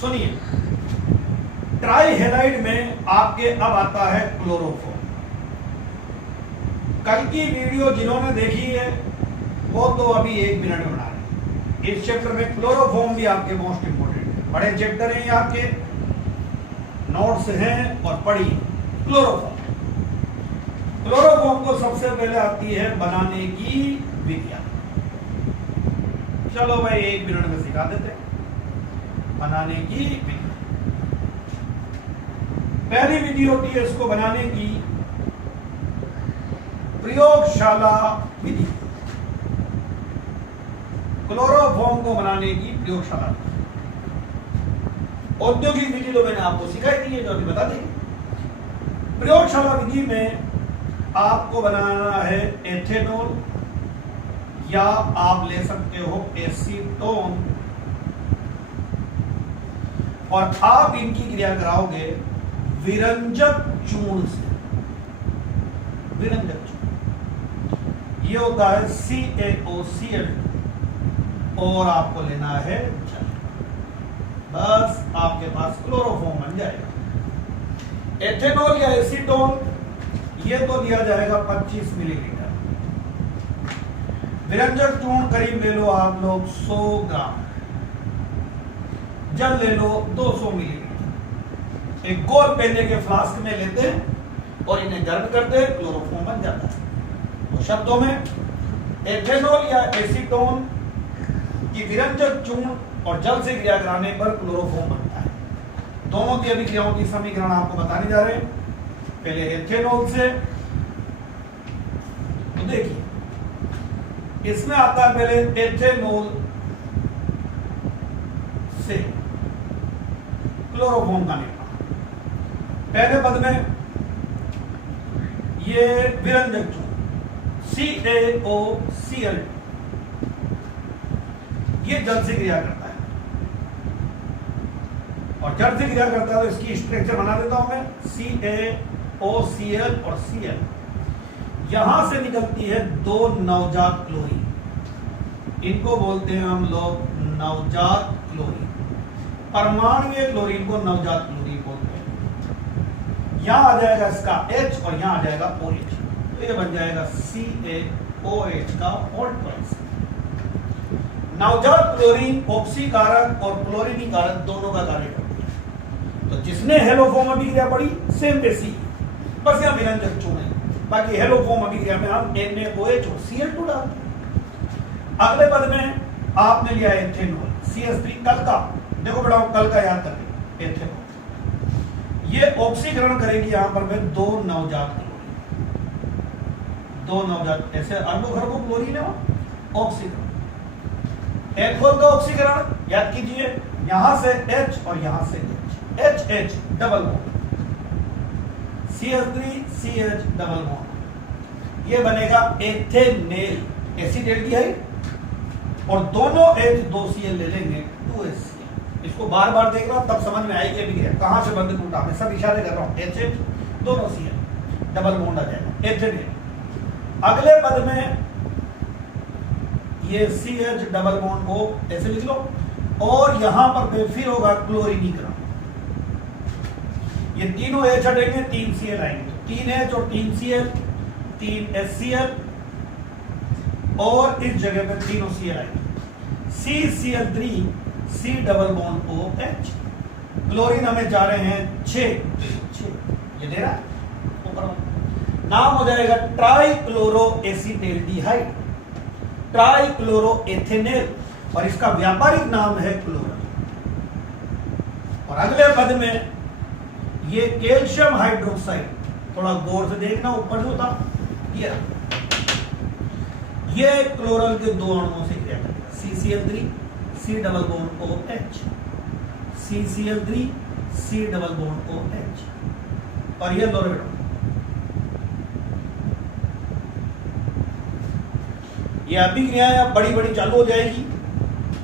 सुनिए, ट्राईहेलाइड में आपके अब आता है क्लोरोफॉर्म। कल की वीडियो जिन्होंने देखी है वो तो अभी 1 मिनट में बना रहे। इस चैप्टर में क्लोरोफॉर्म भी आपके मोस्ट इंपोर्टेंट है। बड़े चैप्टर हैं ये आपके, नोट्स हैं और पढ़िए। क्लोरोफॉर्म को सबसे पहले आती है बनाने की विधियां। चलो भाई 1 मिनट में सिखा देते हैं बनाने की विधि। पहली विधि होती है इसको बनाने की प्रयोगशाला विधि। क्लोरोफॉर्म को बनाने की प्रयोगशाला। औद्योगिक विधि तो मैंने आपको सिखाई दी है, जो अभी बता देंगे। प्रयोगशाला विधि में आपको बनाना है एथेनॉल या आप ले सकते हो एसीटोन, और आप इनकी क्रिया कराओगे विरंजक चूर्ण से। विरंजक चूर्ण ये होता है CaOCl, और आपको लेना है जल। बस आपके पास क्लोरोफॉर्म बन जाएगा। एथेनॉल या एसीटोन ये तो दिया जाएगा 25 मिलीलीटर। विरंजक चूर्ण करीब ले लो आप लोग 100 ग्राम। जल ले लो 200 मिलीलीटर। एक गोल पेने के फ्लास्क में लेते हैं और इन्हें गर्म करते हैं, क्लोरोफॉर्म बन जाता है। तो शब्दों में एथेनॉल या एसीटोन की विरंजक चूर्ण और जल से क्रिया कराने पर क्लोरोफॉर्म बनता है। दोनों की अभिक्रियाओं की समीकरण आपको बताने जा रहे हैं। पहले एथेनॉल से, तो देखिए इसमें आता है पहले एथेनॉल से क्लोरोफॉर्म का निर्माण। पहले पद में ये विरंजक चूर्ण CaOCl ये जल से क्रिया करता है, और जल से क्रिया करता है तो इसकी स्ट्रक्चर बना देता हूं मैं। CaOCl और Cl, यहां से निकलती है 2 नवजात क्लोरीन। इनको बोलते हैं हम लोग नवजात क्लोरीन। परमाणुीय क्लोरीन को नवजात क्लोरीन बोलते हैं। यहां आ जाएगा इसका H और यहां आ जाएगा OH, तो ये बन जाएगा CaOH का ऑल्टर्स। नवजात क्लोरीन ऑक्सीकारक और क्लोरीनीकारक दोनों का कार्य करती है। तो जिसने हेलोफॉर्म अभिक्रिया पढ़ी सेम बेसी, बस यहां विरंजक चूर्ण है। बाकी हेलोफॉर्म अभिक्रिया में हम NaOH और Cl2 डालते हैं। अगले पद में आपने लिया एथेनॉल CH3। कल का देखो बेटा, कल का याद करें। एथेनॉल ये ऑक्सीकरण करेगी यहां पर मैं 2 नवजात क्लोरीन। 2 नवजात, ऐसे अरबों खरबों क्लोरीन है ऑक्सीकरण। एल्कोहल का ऑक्सीकरण याद कीजिए, यहां से H और यहां से H double bond, CH3 CH double bond, ये बनेगा एथेनेल एसिडेल्डिहाइड, और दोनों H 2Cl ले लेंगे 2HCl। इसको बार बार देख रहा हूं तब समझ में आएगी अभी कहां से बंद टूटा। मैं सब इशारे कर रहा हूं। HH दोनों Cl डबल बॉन्ड आ जाएगा एथेनेल। अगले पद में ये CH डबल बॉन्ड को ऐसे लिख लो, और यहां पर फिर होगा क्लोरीनीकरण। ये तीनों H हटेंगे, 3 Cl आएंगे। 3H और 3 Cl, 3 HCl, और इस जगह पे तीनों Cl आएंगे। CCl3 C double bond OH। Chlorine हमें जा रहे हैं 6, ये दे रहा है। नाम हो जाएगा ट्राईक्लोरो एसिटेल्डिहाइड, ट्राईक्लोरोएथेनेल, और इसका व्यापारिक नाम है क्लोरीन। और अगले पद में ये कैल्शियम हाइड्रोक्साइड, थोड़ा गौर से देखना, ऊपर जो था ये क्लोरल के 2 अणुओं से क्रिया करता है। CCl3 C double bond OH, CCl3 C double bond OH, और ये लोरेट। ये अभिक्रियाएं बड़ी बड़ी चालू हो जाएगी।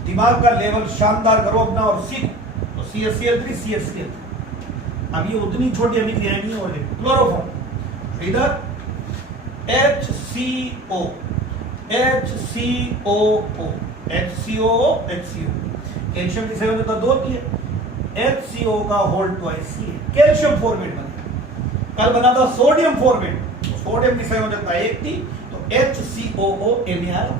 दिमाग का लेवल शानदार करो अपना और सीखो। तो CCl3 CHCl3, अब ये उतनी छोटी अभिक्रियाएं नहीं हो रही। क्लोरोफॉर्म इधर HCO HCOO HCO HCO, calcium की 7 2 होती है, HCO का होल ट्वाइस सी है, कैल्शियम फॉर्मेट बनेगा। कल बना था सोडियम फॉर्मेट, तो सोडियम की संयोजकता 1 थी, तो HCOO Na आया,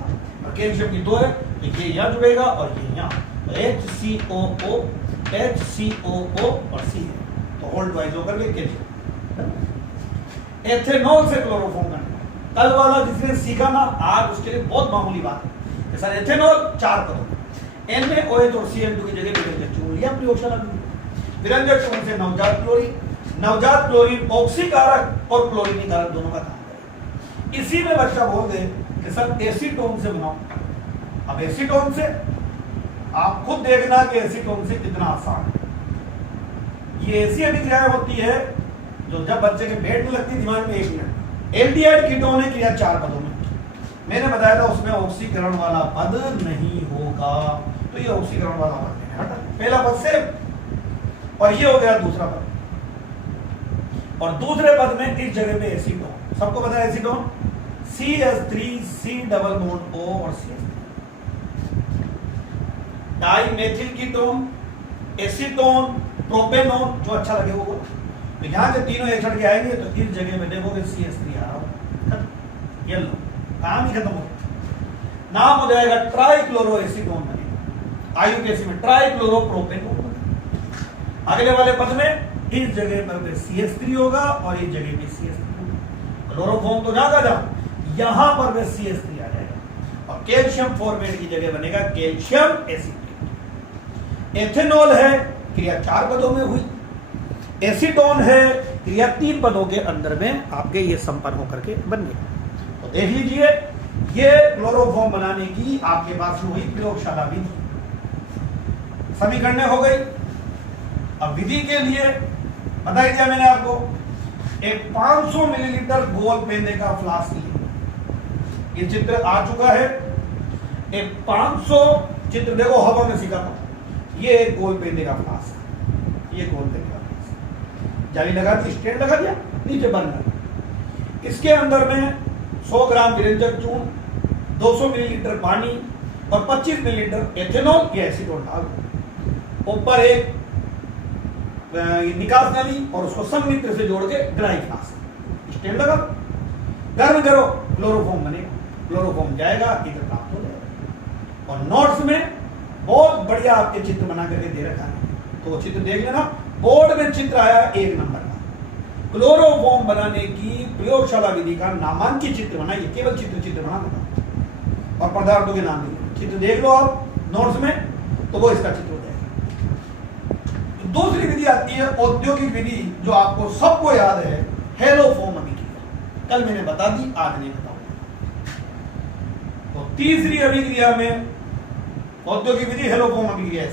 और कैल्शियम की 2 है, तो ये यहाँ जुड़ेगा और ये यहाँ, तो HCOO और C है, तो होल ट्वाइस होकर के कैल्शियम। एथेनॉल से क्लोरोफॉर्म करना, कल वाला जिसने सीखा ना, आज उसके लिए बहुत मामूली बात है। सर एथेनॉल 4 पदों, NaOH और Cl2 की जगह विरंजक चूर्ण लिया प्रयोगशाला में। विरंजक चूर्ण से नवजात क्लोरीन, नवजात क्लोरीन ऑक्सीकारक और क्लोरीनीकारक दोनों का काम करेगा। इसी में बच्चा बोल दे कि सर एसीटोन से बनाओ। अब एसीटोन से आप खुद देखना कि एसीटोन से कितना आसान है। ये ऐसी अभिक्रियाएं होती है जो जब बच्चे के पेट में लगती, दिमाग में 1 मिनट। एल्डिहाइड कीटोन है क्रिया 4 पदों में, मैंने बताया था उसमें ऑक्सीकरण वाला पद नहीं होगा, तो ये ऑक्सीकरण वाला पद नहीं हटा, पहला पद से, और ये हो गया दूसरा पद। और दूसरे पद में इस जगह पे एसीटोन, सबको पता है acetone CH3 C double bond O और CH3, dimethyl ketone, acetone, propanone, जो अच्छा लगे वो बोलो। तो यहाँ से तीनों एक छड़ के आएंगे, तो इस जगह में देखोगे CH3 आ रहा हो, ये लो काम ही खत्म हो गया, नाम हो जाएगा ट्राइक्लोरो एसीटोन बनेगा, आयुकेसी में ट्राइक्लोरोप्रोपेनोन बनेगा। अगले वाले पद में इस जगह पर CH3 होगा और इस जगह पे CH3 होगा। क्लोरोफॉर्म तो जहां का जहां, यहां पर वे CH3 आ जाएगा और कैल्शियम फॉर्मेट की जगह बनेगा कैल्शियम एसीटेट। एथेनॉल है क्रिया 4 पदों में हुई, एसीटोन है क्रिया 3 पदों के अंदर में आपके ये संपन्न होकर के बन गए। तो देख लीजिए, ये क्लोरोफॉर्म बनाने की आपके पास में हुई प्रयोगशाला विधि, समीकरण हो गई। अब विधि के लिए बता ही दिया मैंने आपको, एक 500 मिलीलीटर गोल पेंदे का फ्लास्क लिया, ये चित्र आ चुका है। एक 500 चित्र देखो हवा में सीखा था, ये एक गोल पेंदे का फ्लास्क, ये गोल पेंदे का फ्लास्क, जाली लगा दी, स्टैंड लगा दिया, नीचे बंद। इसके अंदर में 100 ग्राम विरंजक चूर्ण, 200 मिलीलीटर पानी और 25 मिलीलीटर एथेनॉल या एसीटोन डाल, ऊपर एक निकास नली और उसको संमिश्र से जोड़ के ड्राई फ्लास्क, स्टैंड लगा, गर्म करो, क्लोरोफॉर्म बनेगा, क्लोरोफॉर्म जाएगा, इधर प्राप्त हो जाएगा। और नोट्स में बहुत बढ़िया आपके चित्र बना करके दे रखा है, तो वो चित्र देख लेना। बोर्ड में चित्र आया 1 नंबर का, क्लोरोफॉर्म बनाने की प्रयोगशाला विधि का नामांकित चित्र बनाइए, केवल चित्र बना देना और पदार्थों के नाम दिए, चित्र देख लो आप नोट्स में, तो वो इसका चित्र हो जाएगा। दूसरी विधि आती है औद्योगिक विधि, जो आपको सबको याद है, हेलोफॉर्म अभिक्रिया, कल मैंने बता दी, आज नहीं बताऊंगा। तो तीसरी अभिक्रिया में औद्योगिक विधि हेलोफॉर्म अभिक्रिया,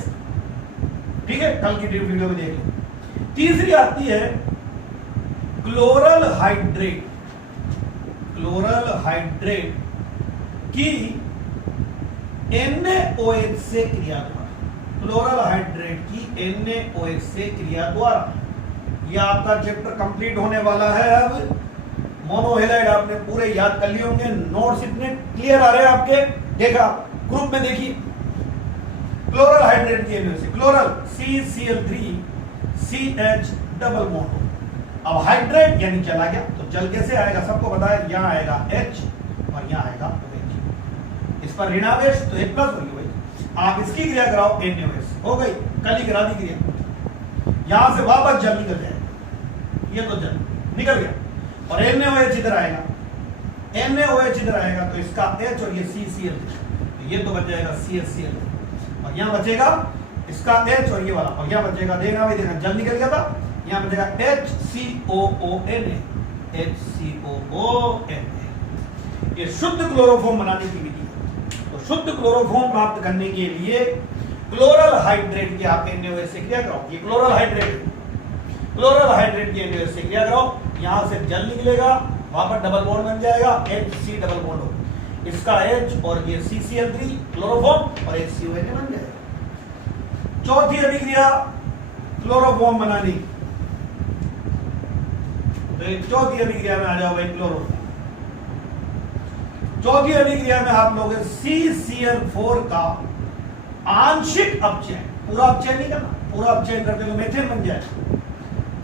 ठीक है, कल की वीडियो में देख लो। तीसरी आती है क्लोरल हाइड्रेट, क्लोरल हाइड्रेट की NaOH से क्रिया द्वारा, क्लोरल हाइड्रेट की NaOH से क्रिया द्वारा। ये आपका चैप्टर कंप्लीट होने वाला है। अब मोनोहेलाइड आपने पूरे याद कर लिए होंगे, नोट्स इतने क्लियर आ रहे हैं आपके, देखा ग्रुप में देखिए। क्लोरल हाइड्रेट की NaOH से, chloral CCl3 CH double bond. अब हाइड्रेट यानी चला गया, तो जल कैसे आएगा सबको पता है, यहां आएगा H और यहां आएगा OH, इस पर ऋणावेश तो एक प्लस होगी भाई। आप इसकी क्रिया कराओ NaOH, हो गई, कल ही करा दी क्रिया, यहां से वापस जल निकल जाएगा, ये तो जल निकल गया और NaOH इधर आएगा, NaOH इधर आएगा, तो इसका H और ये CCl, तो ये तो बच जाएगा CHCl और यहां बचेगा इसका H और ये वाला, और यहां बचेगा, देखना भाई, देखना जल निकल गया था, यहां बचेगा HCOONA, HCOONA। ये शुद्ध क्लोरोफॉर्म बनाने की विधि है। तो शुद्ध क्लोरोफॉर्म प्राप्त करने के लिए क्लोरल हाइड्रेट की आप NaOH से क्रिया कराओ, ये क्लोरल हाइड्रेट, क्लोरल हाइड्रेट की NaOH से क्रिया कराओ, यहां से जल निकलेगा, वहां पर डबल बॉन्ड बन जाएगा, HC डबल बॉन्ड हो, इसका H और ये CCl3 क्लोरोफॉर्म और HCONA बन जाएगा। चौथी अभिक्रिया क्लोरोफॉर्म बनाने की, तो एक चौथी अभिक्रिया में आ जाओ भाई, क्लोरोफॉर्म। चौथी अभिक्रिया में आप लोग CCl4 का आंशिक अपचयन, पूरा अपचयन नहीं करना, पूरा अपचयन करते तो मेथेन बन जाए,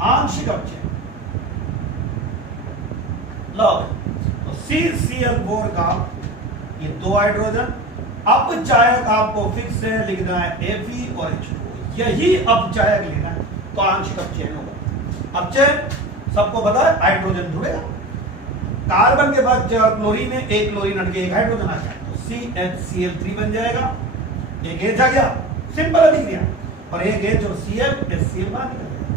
आंशिक अपचयन। लो तो CCl4 का ये 2 हाइड्रोजन, अपचायक आपको फिक्स से लिखना है Fe और H2, यही अपचायक लेना है तो आंशिक अपचयन होगा। अपचयन सबको पता है, हाइड्रोजन जुड़ेगा, कार्बन के बाद जब क्लोरीन है, एक क्लोरीन हट के एक हाइड्रोजन आ जाए तो CHCl3 बन जाएगा, एक H आ गया, सिंपल अभिक्रिया, और एक H और Cl HCl बाहर निकल गया।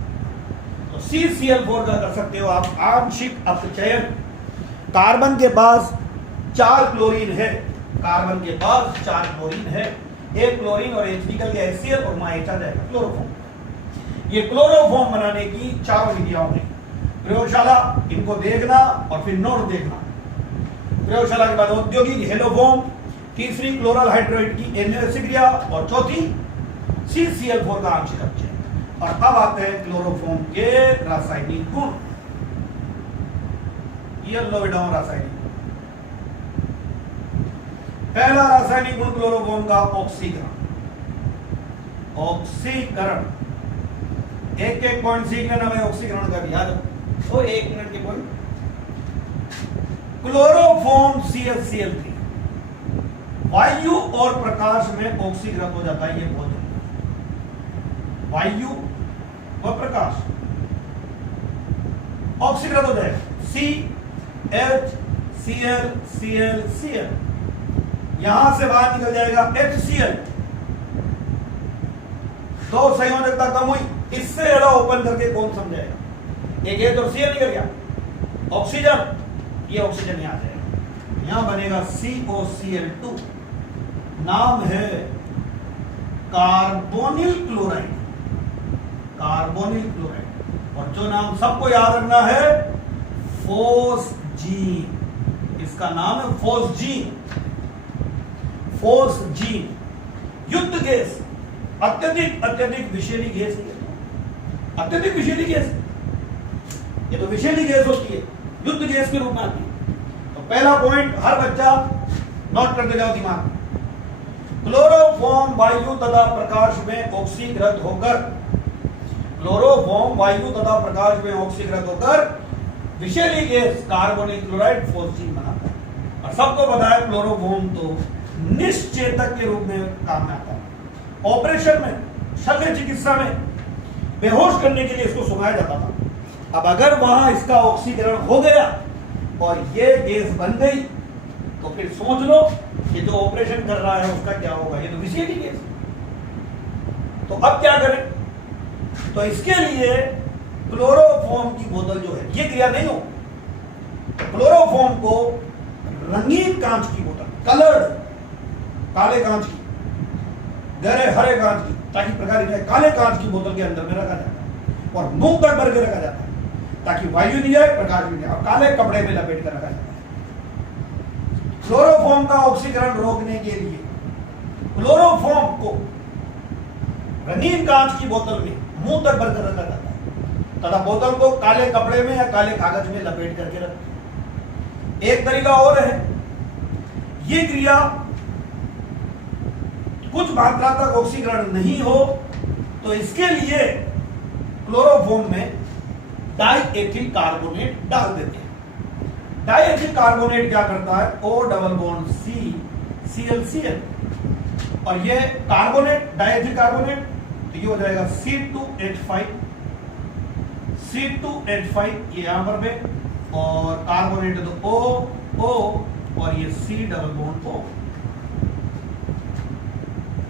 तो CCl4 का कर सकते हो आप आंशिक अपचयन। कार्बन के पास 4 क्लोरीन है, कार्बन के पास 4 क्लोरीन है, एक क्लोरीन और H निकल गया HCl और वहां H आ जाएगा क्लोरोफॉर्म। ये क्लोरोफॉर्म बनाने की 4 विधियां हैं। प्रयोगशाला इनको देखना और फिर नोट देखना। प्रयोगशाला के बाद औद्योगिक हेलोफॉर्म, तीसरी क्लोरल हाइड्रेट की एनएस क्रिया और चौथी CCl4 का आंशिक अपचयन। और अब आते हैं क्लोरोफॉर्म के रासायनिक गुण। ये लो डाउन रासायनिक, पहला रासायनिक गुण क्लोरोफॉर्म का ऑक्सीकरण। ऑक्सीकरण एक एक पॉइंट सीख लेना भाई, ऑक्सीकरण का भी याद तो 1 मिनट के पॉइंट। क्लोरोफॉर्म CHCl3 वायु और प्रकाश में ऑक्सीकृत हो जाता है, ये बहुत जरूरी। वायु और प्रकाश ऑक्सीकृत हो जाएगा, CHCl Cl Cl, यहां से बाहर निकल जाएगा HCl, 2 संयोजकता कम हुई, इससे ज्यादा ओपन करके कौन समझाएगा, एक H और Cl निकल गया, ऑक्सीजन, ये ऑक्सीजन यहां जाएगा, यहां बनेगा COCl2, नाम है कार्बोनिल क्लोराइड, कार्बोनिल क्लोराइड, और जो नाम सबको याद रखना है फोस्जीन, इसका नाम है फोस्जीन। फोस्जीन युद्ध गैस, अत्यधिक विषैली गैस, अत्यधिक विषैली गैस, ये तो विषैली गैस होती है, युद्ध गैस के रूप में आती है। तो पहला पॉइंट हर बच्चा नोट करते जाओ दिमाग में, क्लोरोफॉर्म वायु तथा प्रकाश में ऑक्सीकृत होकर, क्लोरोफॉर्म वायु तथा प्रकाश में ऑक्सीकृत होकर विषैली गैस कार्बोनिल क्लोराइड फोस्जीन बनाता है। और सबको पता है क्लोरोफॉर्म तो निश्चेतक के रूप में काम में आता है। ऑपरेशन में, शल्य चिकित्सा में बेहोश करने के लिए इसको सुखाया जाता था। अब अगर वहां इसका ऑक्सीकरण हो गया और ये गैस बन गई तो फिर सोच लो कि जो ऑपरेशन कर रहा है उसका क्या होगा, ये तो विषैली गैस। तो अब क्या करें, तो इसके लिए क्लोरोफॉर्म की बोतल जो है, ये क्रिया नहीं हो, तो क्लोरोफॉर्म को रंगीन कांच की बोतल, कलर्ड, काले कांच की, गहरे हरे कांच की, ताकि प्रकाश जाए, काले कांच की बोतल के अंदर में रखा जाता है और मुंह तक भर के रखा जाता है ताकि वायु नहीं जाए, प्रकाश भी नहीं जाए, और काले कपड़े में लपेट कर रखा जाता है। क्लोरोफॉर्म का ऑक्सीकरण रोकने के लिए क्लोरोफॉर्म को रंगीन कांच की बोतल में मुंह तक भर कर रखा जाता है तथा बोतल को काले कपड़े में या काले कागज में लपेट करके रखते हैं। एक तरीका और है, ये क्रिया कुछ मात्रा तक ऑक्सीकरण नहीं हो तो इसके लिए क्लोरोफॉर्म में डाइएथिल कार्बोनेट डाल देते हैं। डाइएथिल कार्बोनेट क्या करता है, O double bond C ClCl, और ये कार्बोनेट, डाइएथिल कार्बोनेट, तो ये हो जाएगा C2H5, C2H5 ये यहां पर पे, और कार्बोनेट तो O और ये C double bond O,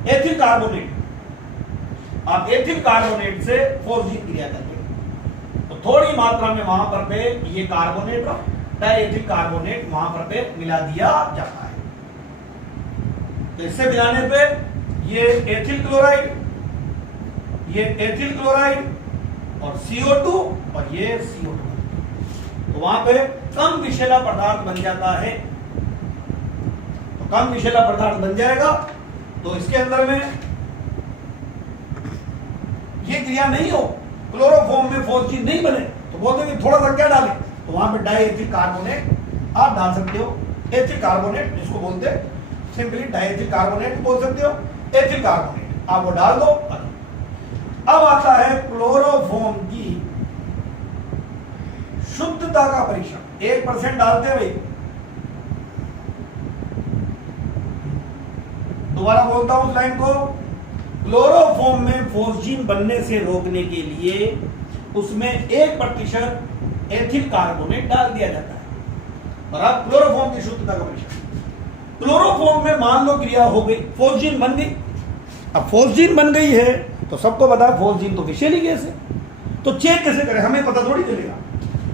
ethyl carbonate. आप एथिल कार्बोनेट से फोस्जीन क्रिया करते हैं तो थोड़ी मात्रा में वहां पर पे ये कार्बोनेट और डाइएथिल कार्बोनेट वहां पर पे मिला दिया जाता है। तो इससे मिलाने पे ये एथिल क्लोराइड, ये एथिल क्लोराइड और CO2 और ये CO2, तो वहां पे कम विषैला पदार्थ बन जाता है। तो कम विषैला पदार्थ बन जाएगा तो इसके अंदर में ये क्रिया नहीं हो, क्लोरोफॉर्म में फोस्जीन नहीं बने, तो बोलते हैं कि थोड़ा सा क्या डालें, तो वहां पे डाइएथिल कार्बोनेट आप डाल सकते हो, एथिल कार्बोनेट जिसको बोलते हैं सिंपली डाइएथिल कार्बोनेट बोल सकते हो, एथिल कार्बोनेट आप वो डाल दो। अब आता है क्लोरोफॉर्म की शुद्धता का परीक्षण। 1% डालते हैं भाई, दोबारा बोलता हूं उस लाइन को। क्लोरोफॉर्म में फोस्जीन बनने से रोकने के लिए उसमें 1% एथिल कार्बोनेट डाल दिया जाता है। और अब क्लोरोफॉर्म की शुद्धता का परीक्षण। क्लोरोफॉर्म में मान लो क्रिया हो गई, फोस्जीन बन गई। अब फोस्जीन बन गई है तो सबको पता है फोस्जीन तो विषैली गैस है, तो चेक कैसे करें, हमें पता थोड़ी चलेगा।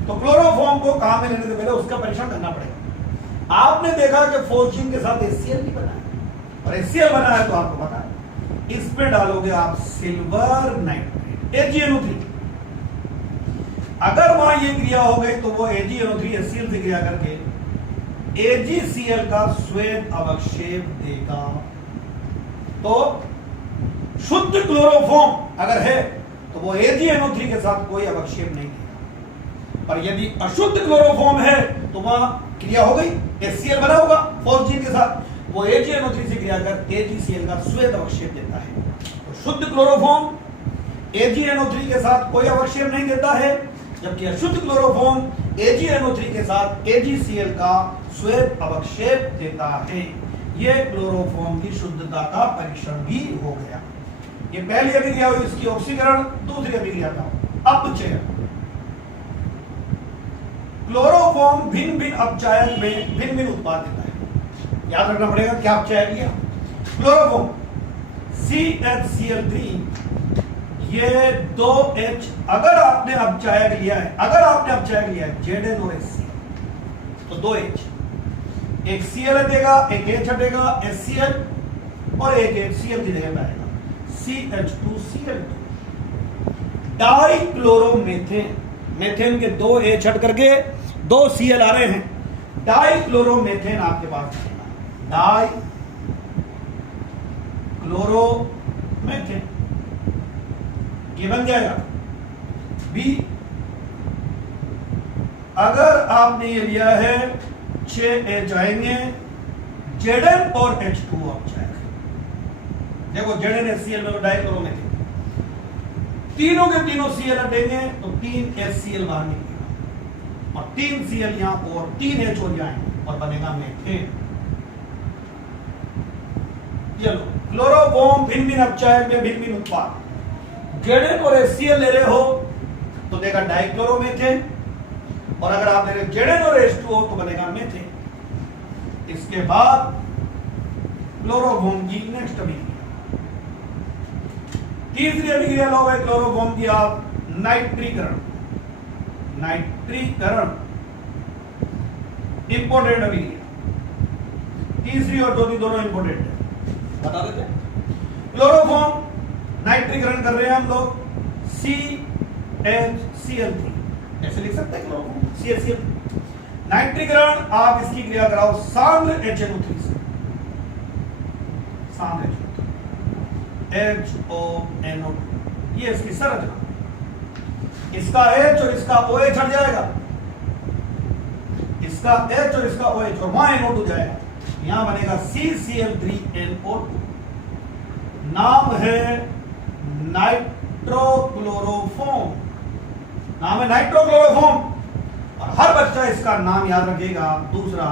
तो क्लोरोफॉर्म को काम में लेने से पहले उसका परीक्षण करना पड़ेगा। आपने देखा कि फोस्जीन के साथ HCl भी बना है, और HCl बना है तो आपको पता है इस पे डालोगे आप सिल्वर नाइट्रेट AgNO3। अगर वहां ये क्रिया हो गई तो वो AgNO3 HCl से क्रिया करके AgCl का श्वेत अवक्षेप देगा। तो शुद्ध क्लोरोफॉर्म अगर है तो वो AgNO3 के साथ कोई अवक्षेप नहीं देगा। पर यदि अशुद्ध क्लोरोफॉर्म है तो वहां क्रिया हो गई, HCl बना होगा फोस्जीन के साथ, वो AgNO3 से क्रिया कर AgCl का श्वेत अवक्षेप देता है। तो शुद्ध क्लोरोफॉर्म AgNO3 के साथ कोई अवक्षेप नहीं देता है, जबकि अशुद्ध क्लोरोफॉर्म AgNO3 के साथ AgCl का श्वेत अवक्षेप देता है। यह क्लोरोफॉर्म की शुद्धता का परीक्षण भी हो गया। ये पहली अभिक्रिया हुई इसकी ऑक्सीकरण, दूसरी अभिक्रिया का अपचयन। क्लोरोफॉर्म भिन्न भिन्न अपचायक में भिन्न भिन्न उत्पाद देता है। याद रखना पड़ेगा क्या अपचायक लिया। क्लोरोफॉर्म CHCl3, ये 2H अगर आपने अपचायक लिया है, Zn और HCl तो 2H, एक Cl हटेगा, एक H हटेगा, HCl, और एक HCl की जगह पे आएगा CH2Cl2। डाइक्लोरोमेथेन, मेथेन के 2 H हट करके 2 Cl आ रहे हैं, डाइक्लोरोमेथेन आपके पास आएगा। डाइक्लोरोमेथेन ये बन जाएगा B। अगर आपने ये लिया है 6 H आएंगे, Zn और H2O अपचायक। देखो Zn HCl में डाइक्लोरोमेथेन, तीनों के तीनों Cl हटेंगे तो 3 HCl बाहर निकलेगा, और 3 Cl यहां और 3 H हो जाएंगे और बनेगा मेथेन। चलो, क्लोरोफॉर्म भिन्न भिन्न अपचायक में भिन्न भिन्न उत्पाद। Zn और HCl ले रहे हो तो देगा डाइक्लोरोमेथेन, और अगर आप ले रहे Zn और H2O तो बनेगा मेथेन। इसके बाद क्लोरोफॉर्म की नेक्स्ट अभिक्रिया, तीसरी अभिक्रिया लो है क्लोरोफॉर्म की आप नाइट्रीकरण। नाइट्रीकरण इंपोर्टेंट अभिक्रिया, तीसरी और चौथी दोनों इंपोर्टेंट है, बता देते हैं। क्लोरोफॉर्म नाइट्रीकरण कर रहे हैं हम लोग CHCl3, ऐसे लिख सकते हैं क्लोरोफॉर्म CHCl3। नाइट्रीकरण आप इसकी क्रिया कराओ सांद्र HNO3 से, सांद्र HONO2, ये इसकी संरचना। इसका H और इसका OH हट जाएगा, इसका H और इसका OH, और वहां NO2 जाएगा, यहां बनेगा CCl3NO2। नाम है नाइट्रोक्लोरोफॉर्म, नाम है नाइट्रोक्लोरोफॉर्म, और हर बच्चा इसका नाम याद रखेगा। दूसरा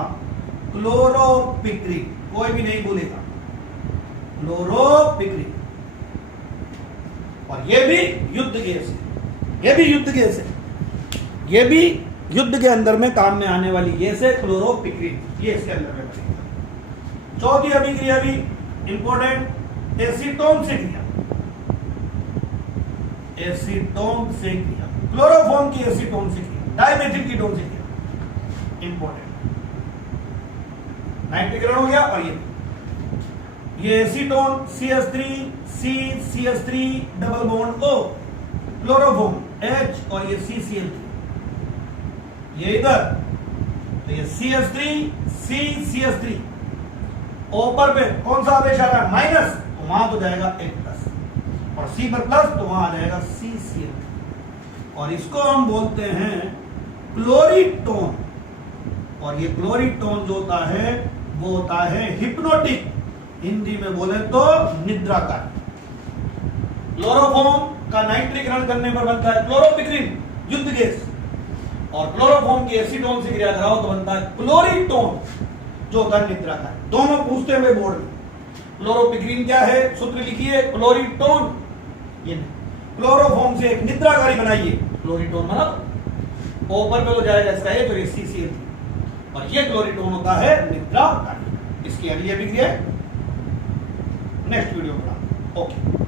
क्लोरोपिक्रिक, कोई भी नहीं भूलेगा, क्लोरोपिक्रिक। और ये भी युद्ध गैस है, ये भी युद्ध गैस है, ये भी युद्ध के अंदर में काम में आने वाली गैस है क्लोरोपिक्रिक, ये इसके अंदर में बनेगा। चौथी अभिक्रिया भी इंपोर्टेंट, एसीटोन से क्रिया, एसीटोन से क्रिया, क्लोरोफॉर्म की एसीटोन से क्रिया, डाइमेथिल कीटोन से क्रिया, इंपोर्टेंट। नाइट्रीकरण हो गया, और ये acetone CH3 double bond O, chloroform H, और ये CCl3, ये इधर, तो ये CH3 ऊपर पे कौन सा आवेश आ रहा है माइनस, तो वहां तो जाएगा एक प्लस, और C पर प्लस तो वहां आ जाएगा CCl3, और इसको हम बोलते हैं क्लोरीटोन। और ये क्लोरीटोन जो होता है वो होता है हिप्नोटिक, हिंदी में बोले तो निद्रा का। क्लोरोफॉर्म का नाइट्रीकरण करने पर बनता है क्लोरोपिक्रिन, युद्ध गैस। और क्लोरोफॉर्म की एसीटोन से क्रिया कराओ तो बनता है क्लोरीटोन, जो होता है निद्रा का। दोनों पूछते हुए बोर्ड में। क्लोरोपिक्रिन क्या है, सूत्र लिखिए क्लोरीटोन। ये क्लोरोफॉर्म से एक निद्राकारी बनाइए, क्लोरीटोन बना। ऊपर पे हो जाएगा इसका ये जो CCl, और ये क्लोरीटोन होता है निद्राकारी। इसकी अगली अभिक्रिया नेक्स्ट वीडियो में। ओके।